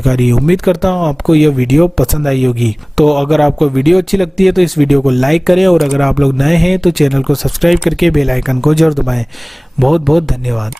जानकारी। उम्मीद करता हूँ आपको यह वीडियो पसंद आई होगी। तो अगर आपको वीडियो अच्छी लगती है तो इस वीडियो को लाइक करें, और अगर आप लोग नए हैं तो चैनल को सब्सक्राइब करके बेल आइकन को जरूर दबाएं। बहुत बहुत धन्यवाद।